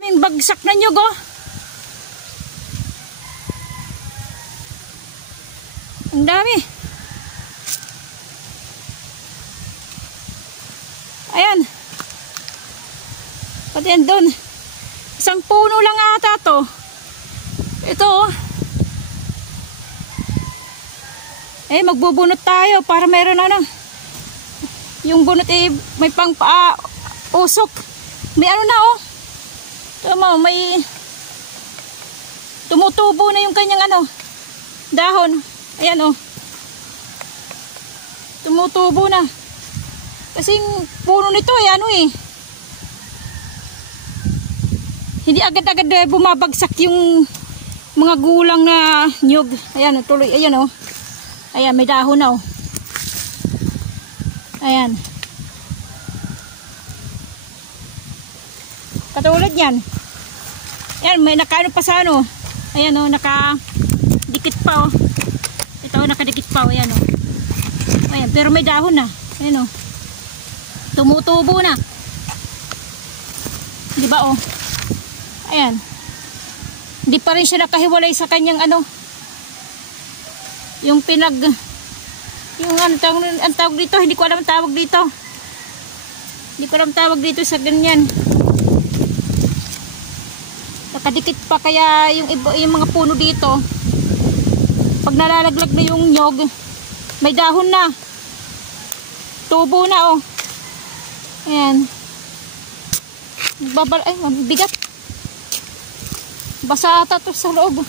May bagsak na nyug, oh. Ang dami. Ayan. Pati yan doon. Isang puno lang ata to. Ito, oh. Eh, magbubunot tayo para meron ano. Yung bunot eh, may pang usok. May ano na, oh. Tama, may tumutubo na yung kanyang ano, dahon. Ayan, oh. Tumutubo na. Kasi puno nito ay ano eh. Hindi agad-agad bumabagsak yung mga gulang na nyug. Ayan, tuloy. Ayan, oh. Ayan, may dahon na, oh. Ayan. Katulad yan. Ayan, may nakaano pa sa ano. Ayan, oh, nakadikit pa, oh. Ito, nakadikit pa, oh. Ayan, oh. Ayan, pero may dahon na. Ayan, oh. Tumutubo na. Di ba, oh? Ayan. Hindi pa rin siya nakahiwalay sa kanyang ano. Yung yung ano, ang tawag dito, hindi ko alam ang tawag dito. Hindi ko alam tawag dito sa ganyan. Nakadikit pa kaya yung mga puno dito. Pag nalalaglag na yung nyog, may dahon na. Tubo na, oh. Ayan. Ay, mabigat. Basa ata to sa loob.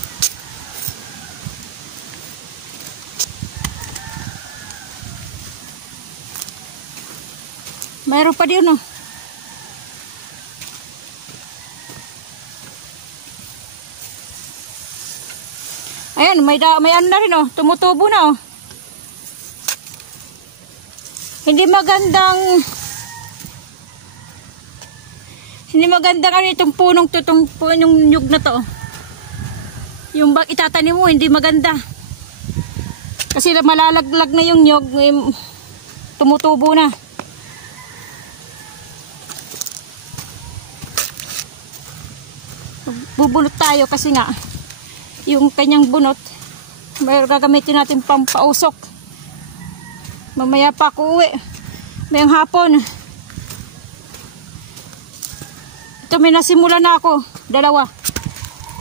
Mayroon pa din, oh. Ayan, may ano na rin, oh. Tumutubo na, oh. Hindi magandang ano itong punong to, itong punong nyug na to. Yung bang itatanim mo, hindi maganda. Kasi malalaglag na yung nyug, tumutubo na. Bubunot tayo kasi nga, yung kanyang bunot, may gagamitin natin pampausok. Mamaya pa ako uwi. Mayang hapon. Ito may nasimula na ako. Dalawa.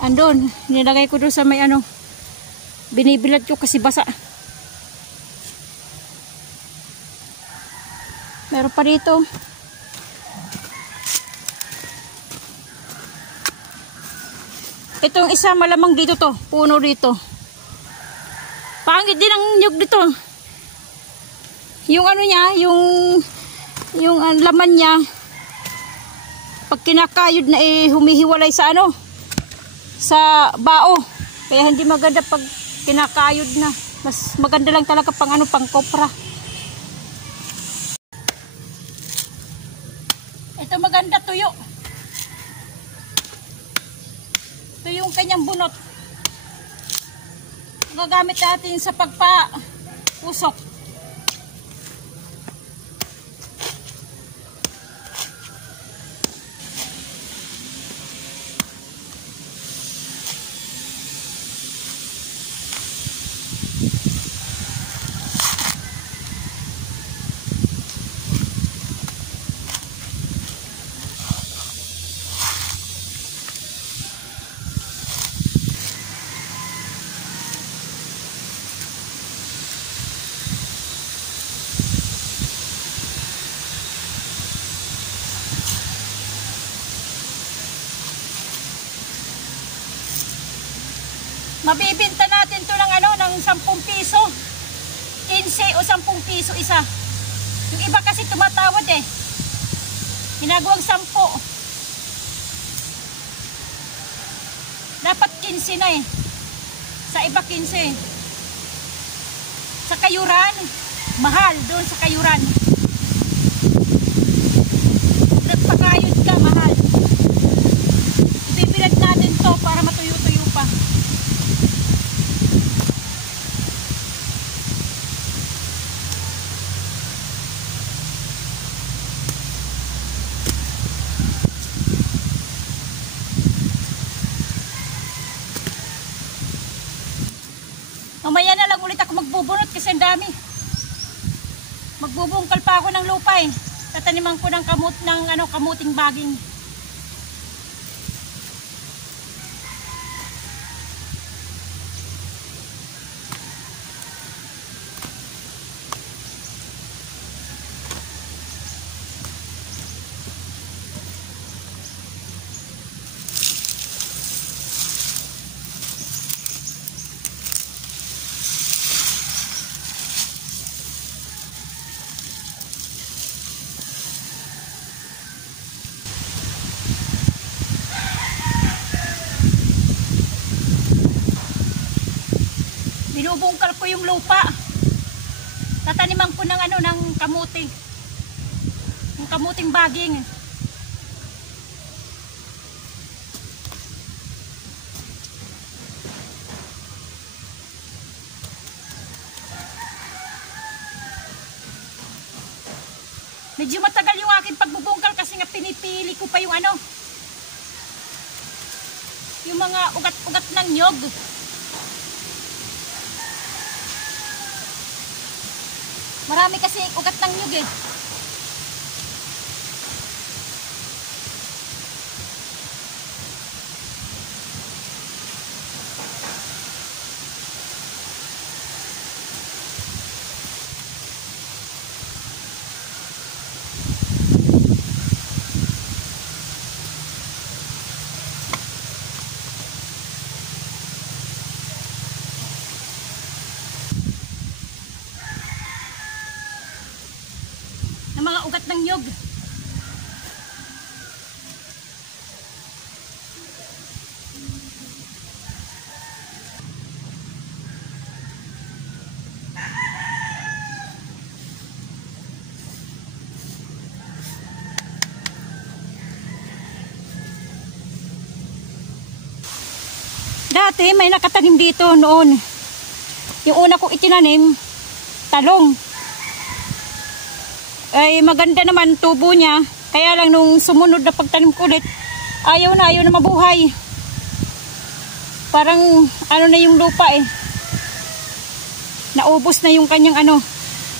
Andun. Nilagay ko doon sa may ano. Binibilad ko kasi basa. Meron pa dito. Itong isa malamang dito to. Puno dito. Pangit din ang nyug dito. Yung ano niya, yung laman niya, pag kinakayod na humihiwalay sa ano, sa bao. Kaya hindi maganda pag kinakayod na. Mas maganda lang talaga pang ano, pang kopra. Ito maganda tuyo. Ito yung kanyang bunot. Gagamit natin sa pagpa-usok. Mabibinta natin to ng ano, ng 10 piso. 15 o 10 piso isa. Yung iba kasi tumatawad eh. Ginagawang 10. Dapat 15 na eh. Sa iba 15. Sa Kayuran, mahal doon sa Kayuran. Nagpakayod ka, mahal. Ibibilad natin to para matuyo-tuyo pa. mabubunot kasi ang dami. Magbubungkal pa ako ng lupa eh. Tataniman ko ng kamuting baging. Binubungkal ko yung lupa. Tataniman ko ng kamuting. Yung kamuting baging. Medyo matagal yung aking pagbubungkal kasi nga pinipili ko pa yung yung mga ugat-ugat ng nyog. Marami kasi ugat ng nyug eh. Ng mga ugat ng nyug. Dati may nakatanim dito noon. Yung una kong itinanim, talong. Ay maganda naman tubo niya. Kaya lang nung sumunod na pagtanim ko ulit, ayaw na mabuhay. Parang na yung lupa eh. Naubos na yung kanyang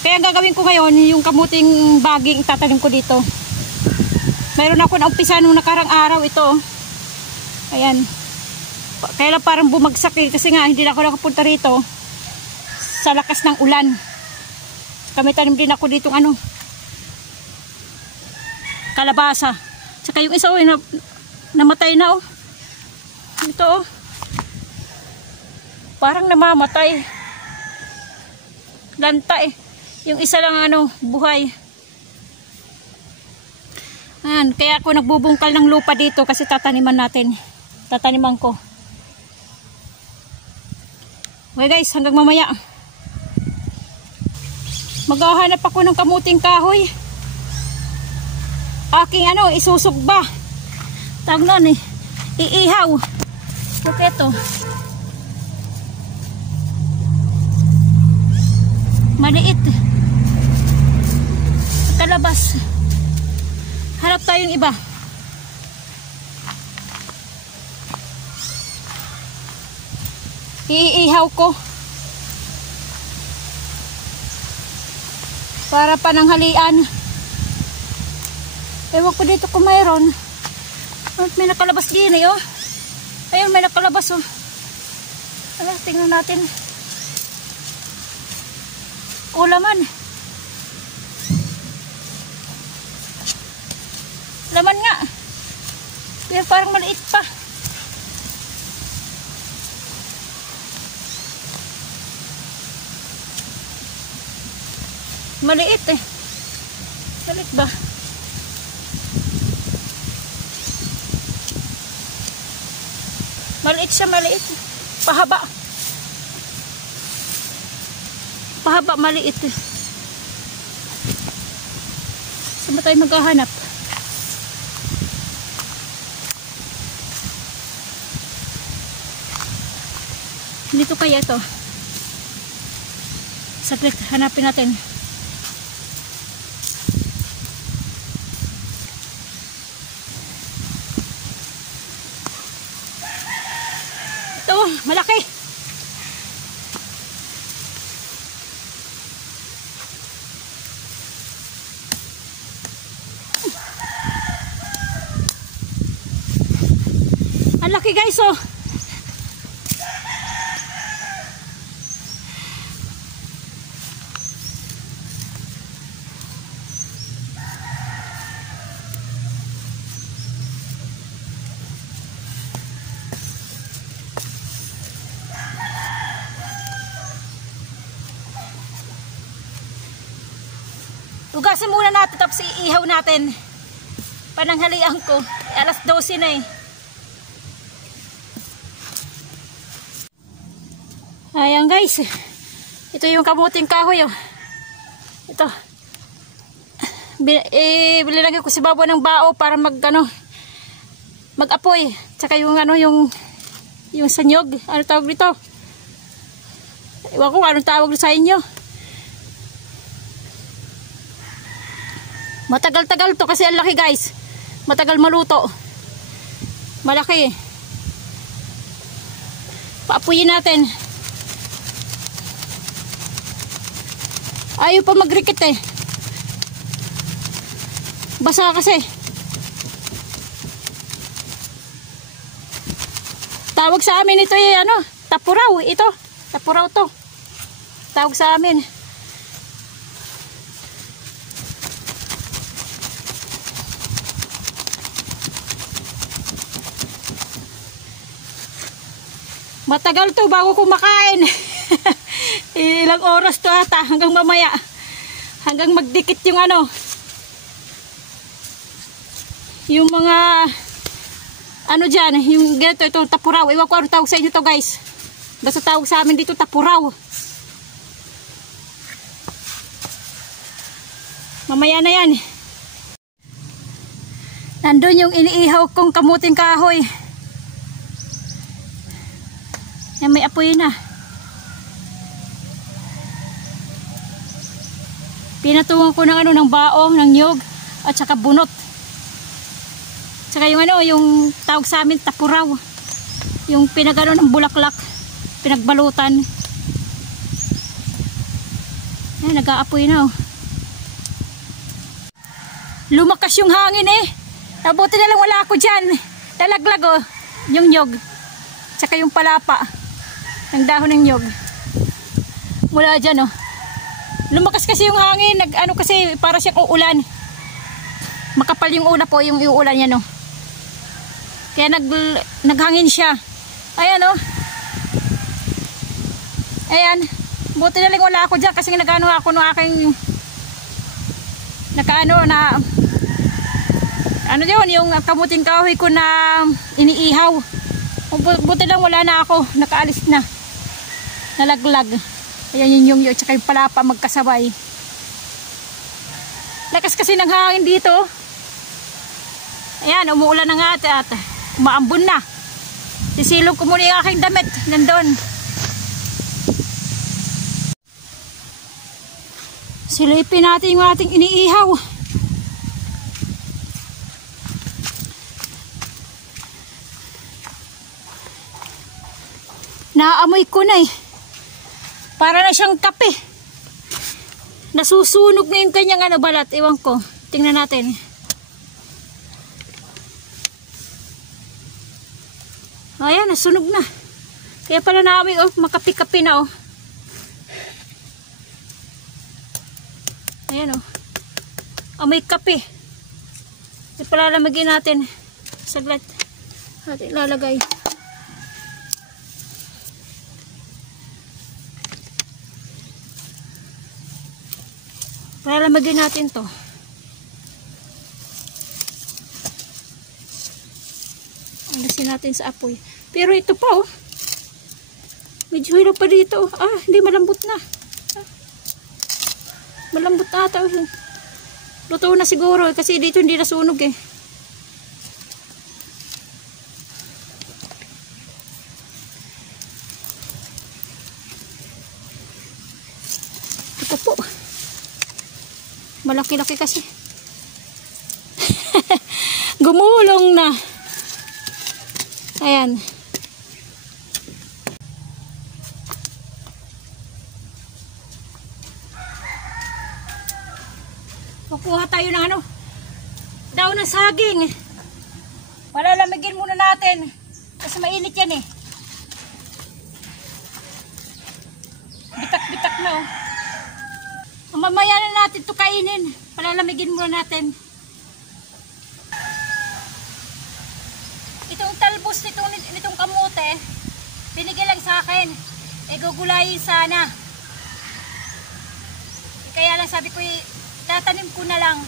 Kaya ang gagawin ko ngayon, yung kamuting baging itatanim ko dito. Mayroon ako na umpisa nung nakarang araw ito. Ayan. Kaya lang parang bumagsak eh, kasi nga hindi na ako nakapunta rito sa lakas ng ulan. Kami tanim din ako ditong kalabasa. Tsaka yung isa namatay na oh. Ito oh. Parang namamatay. Lanta eh. Yung isa lang buhay. Ayan, kaya ako nagbubungkal ng lupa dito kasi tataniman natin. Tataniman ko. Okay guys, hanggang mamaya. Maghahanap ako ng kamuting kahoy. Aking isusugba. Tawag nun eh. Iihaw. Okay ito. Maliit. Kalabas. Harap tayong iba. Iihaw ko. Para pananghalian. Ewan ko dito kung mayroon. May nakalabas din eh oh. Ayun, may nakalabas oh. Ala, tingnan natin. Laman. Laman nga. Pero parang maliit pa. Maliit eh. Maliit ba? Maliit siya, maliit. Pahaba. Pahaba, maliit eh. Saan ba tayo maghahanap? Dito kaya ito. Saglit, hanapin natin. Ito, malaki. Ang laki guys oh. Ugasin muna natin tapos iihaw natin. Pananghalian ko. Alas 12 na eh. Ayan guys. Ito yung kamuting kahoy oh. Ito. Bililagay ko si Babo ng bao para mag-apoy. Tsaka yung yung sanyog. Ano tawag dito? Iwan ko anong tawag sa inyo. Matagal-tagal to kasi ang laki guys. Matagal maluto. Malaki. Paapuyin natin. Ayaw pa magrikit eh. Basa kasi. Tawag sa amin ito eh tapuraw. Ito. Tapuraw to. Tawag sa amin. Matagal to bago kumakain. Ilang oras to ata hanggang mamaya. Hanggang magdikit yung yung mga dyan, yung ganito, ito tapuraw. Iwan ko ano tawag sa inyo to guys. Basta tawag sa amin dito tapuraw. Mamaya na yan. Nandun yung iniihaw kong kamuting kahoy. Yan, may apoy na. Pinatungan ko ng bao, ng nyog, at saka bunot. Saka yung yung tawag sa amin tapuraw. Yung pinagano ng bulaklak, pinagbalutan. Ay, nag-aapoy na oh. Lumakas yung hangin eh. Nabuti na lang wala ako dyan. Talaglag oh, yung nyog. Saka yung palapa ng dahon ng nyog. Mula dyan oh. Lumakas kasi yung hangin. Kasi para siyang uulan. Makapal yung ulap po, yung uulan yan oh. Kaya naghangin siya. Ayan oh. Ayan. Buti na lang wala ako dyan kasi nagano ako ng aking yun, yung kamuting kahoy ko na iniihaw. Buti lang wala na ako, nakaalis na. Nalaglag. Ayan yung tsaka yung palapa magkasabay. Lakas kasi ng hangin dito. Ayan, umuulan na nga at umaambon na. Sisilong ko muna yung aking damit. Nandun. Silipin natin yung ating iniihaw. Naamoy ko na eh. Para na siyang kape. Nasusunog na yung kanyang balat. Ewan ko. Tingnan natin. Ayan, nasunog na. Kaya pala naamoy oh, makapi-kapi na oh. Ayan oh. Amoy kape. Ipalalagay natin. Saglit. Ating lalagay. Palamagin natin to. Alasin natin sa apoy. Pero ito pa oh. Medyo hirap pa dito. Ah, hindi malambot na. Malambot na ata. Luto na siguro kasi dito hindi nasunog eh. Ito po. Malaki-laki kasi. Gumulong na. Ayan. Kukuha tayo ng daw ng saging. Palalamigin muna natin. Kasi mainit yan eh. Bitak-bitak na oh. Mamaya na natin ito kainin. Palalamigin muna natin. Itong talbos nitong kamote, binigay lang sa akin. Gugulayin sana. Kaya lang sabi ko, tatanim ko na lang.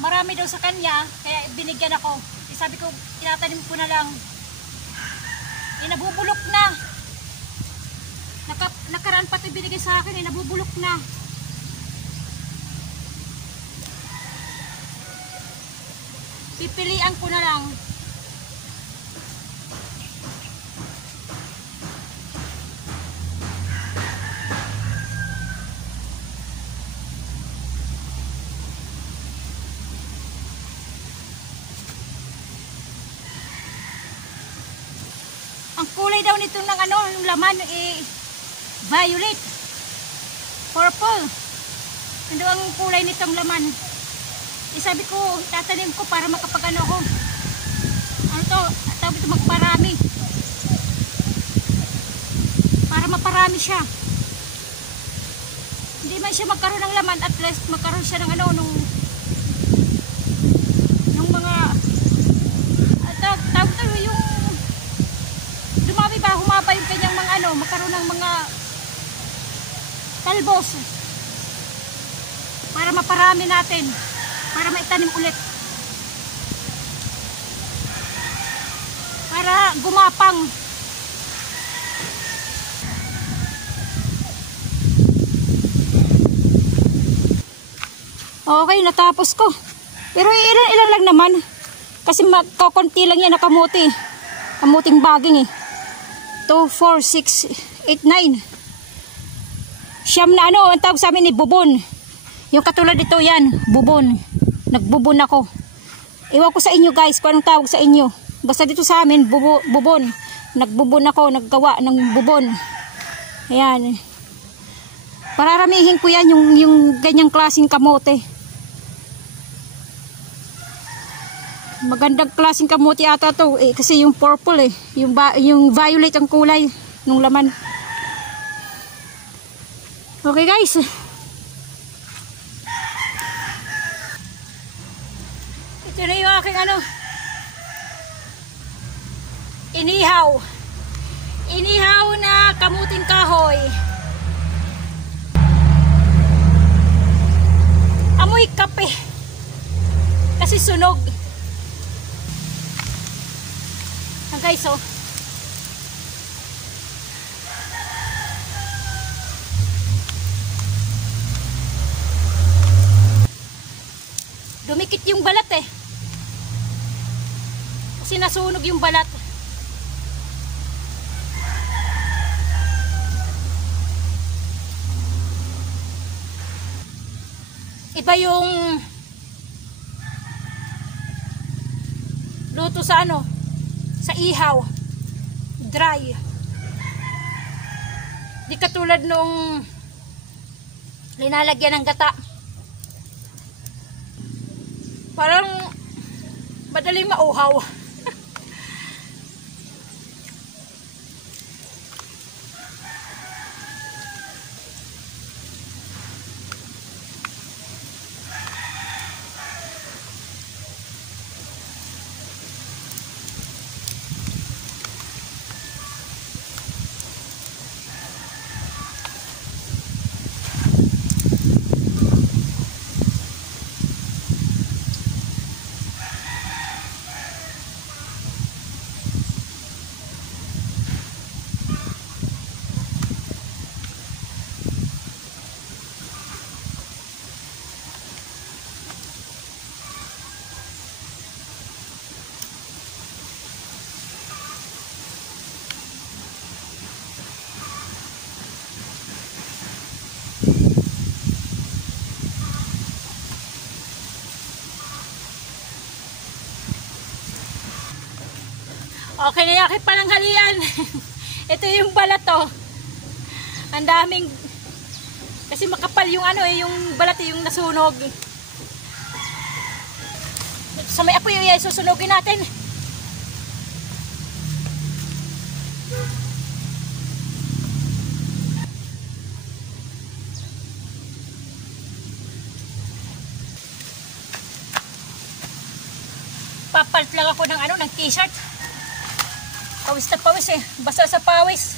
Marami daw sa kanya, kaya binigyan ako. Sabi ko, tinatanim ko na lang. Nabubulok na. Nakaraan pa ito binigay sa akin, nabubulok na. Pipilian ko na lang. Ang kulay daw nito ng ano, yung laman violet, purple. Ano ang kulay nitong laman? Sabi ko, tatanim ko para makapagano ko. Ano to? Sabi ito magparami. Para maparami siya. Hindi man siya magkaroon ng laman, at least magkaroon siya ng ano, nung mga tawag to, yung dumami ba, humaba yung kanyang mga ano, magkaroon ng mga talbos para maparami natin, para maitanim ulit, para gumapang. Okay, natapos ko, pero ilan lang naman kasi magkakunti lang yan na kamuti, kamuting baging eh. 2, 4, 6, 8, 9 siyam na ano, ang tawag sa amin ni bubon. Yung katulad dito yan, bubon. Nagbubon ako. Iwan ko sa inyo guys kung anong tawag sa inyo. Basta dito sa amin, bubon. Nagbubon ako, naggawa ng bubon. Ayan. Pararamihin ko yan yung ganyang klaseng kamote. Magandang klaseng kamote ata to eh, kasi yung purple eh. Yung violet ang kulay nung laman. Okay guys. Ito na yung aking ano. Inihaw na kamuting kahoy. Amoy kape. Kasi sunog. Guys oh. Dumikit yung balat eh. Kasi nasunog yung balat. Iba yung luto sa ano, sa ihaw, dry. Di katulad nung linalagyan ng gata. Parang madaling mauhaw. Okay na yakit palang halian. Ito yung balat oh. Ang daming, kasi makapal yung ano eh, yung balat yung nasunog. Sa may apoy ay susunugin natin. Papalit lang ako ng t-shirt. Pawis na pawis eh. Basta sa pawis.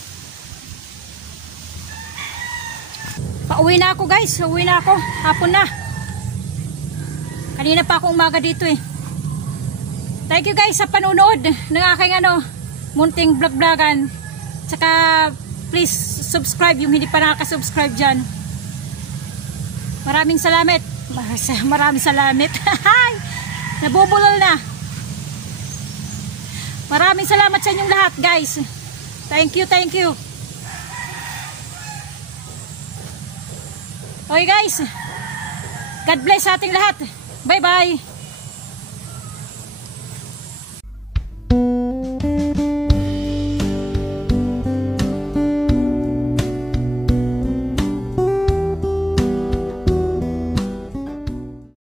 Pauwi na ako guys. Uwi na ako. Hapon na. Kanina pa ako umaga dito eh. Thank you guys sa panunood ng aking munting vlog-vlogan. Tsaka please subscribe yung hindi pa nakaka-subscribe dyan. Maraming salamat. Maraming salamat. Nabubulol na. Maraming salamat sa inyong lahat guys. Thank you, thank you. Okay guys. God bless sa ating lahat. Bye bye.